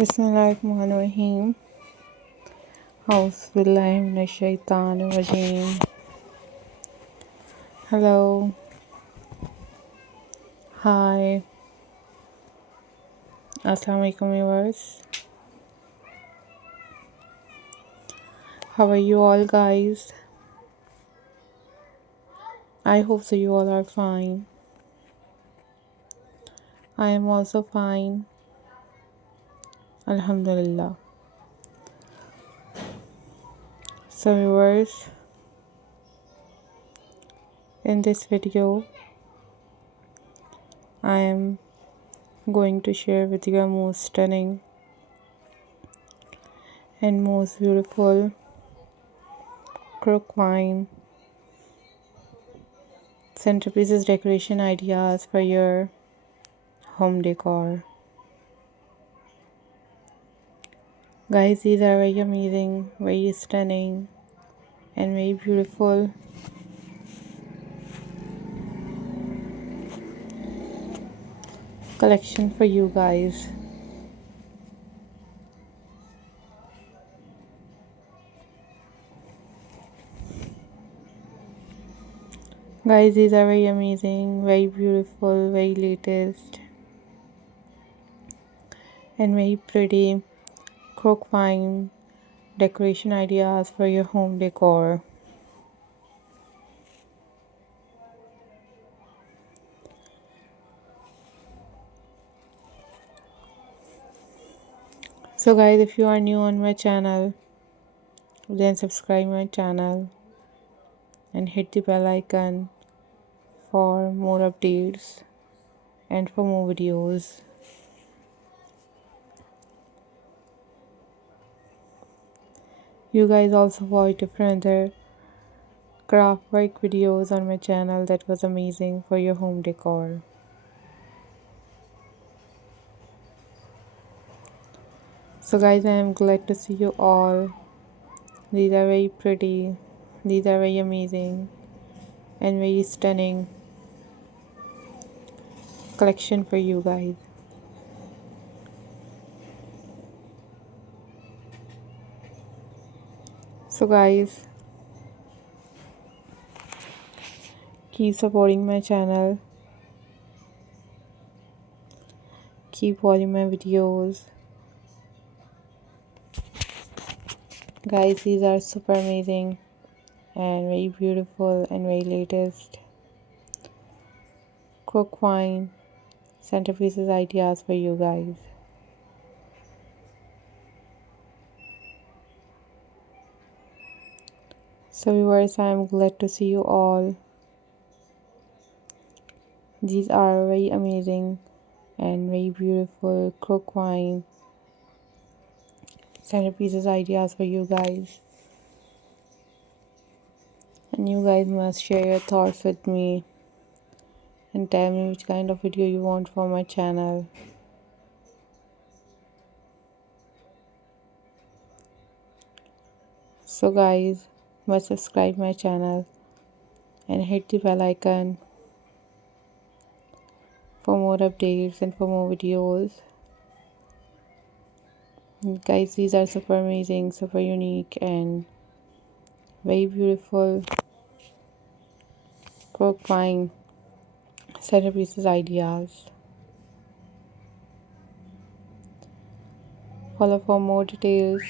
Bismillahirrahmanirrahim. Auzubillahi minash shaitanir rajim. Hello. Hi. Assalamu alaikum viewers. How are you all guys? I hope so you all are fine. I am also fine. Alhamdulillah. So viewers, in this video I am going to share with you a most stunning and most beautiful crook wine centerpieces decoration ideas for your home decor. Guys, these are very amazing, very stunning and very beautiful collection for you guys. Guys, these are very amazing, very beautiful, very latest and very pretty crook wine decoration ideas for your home decor. So guys, if you are new on my channel, then subscribe my channel and hit the bell icon for more updates and for more videos. You guys also watch different other craft work videos on my channel that was amazing for your home decor. So guys, I am glad to see you all. These are very pretty, these are very amazing and very stunning collection for you guys. So guys, keep supporting my channel, keep watching my videos. Guys, these are super amazing and very beautiful and very latest crook wine centerpieces ideas for you guys. So viewers, I am glad to see you all. These are very amazing and very beautiful crook wine centerpieces ideas for you guys. And you guys must share your thoughts with me and tell me which kind of video you want for my channel. So guys, must subscribe my channel and hit the bell icon for more updates and for more videos. And guys, these are super amazing, super unique and very beautiful crook wine centerpieces ideas. Follow for more details.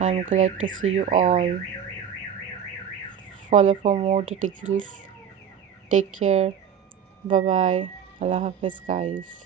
I'm glad to see you all. Follow for more details. Take care. Bye bye. Allah Hafiz guys.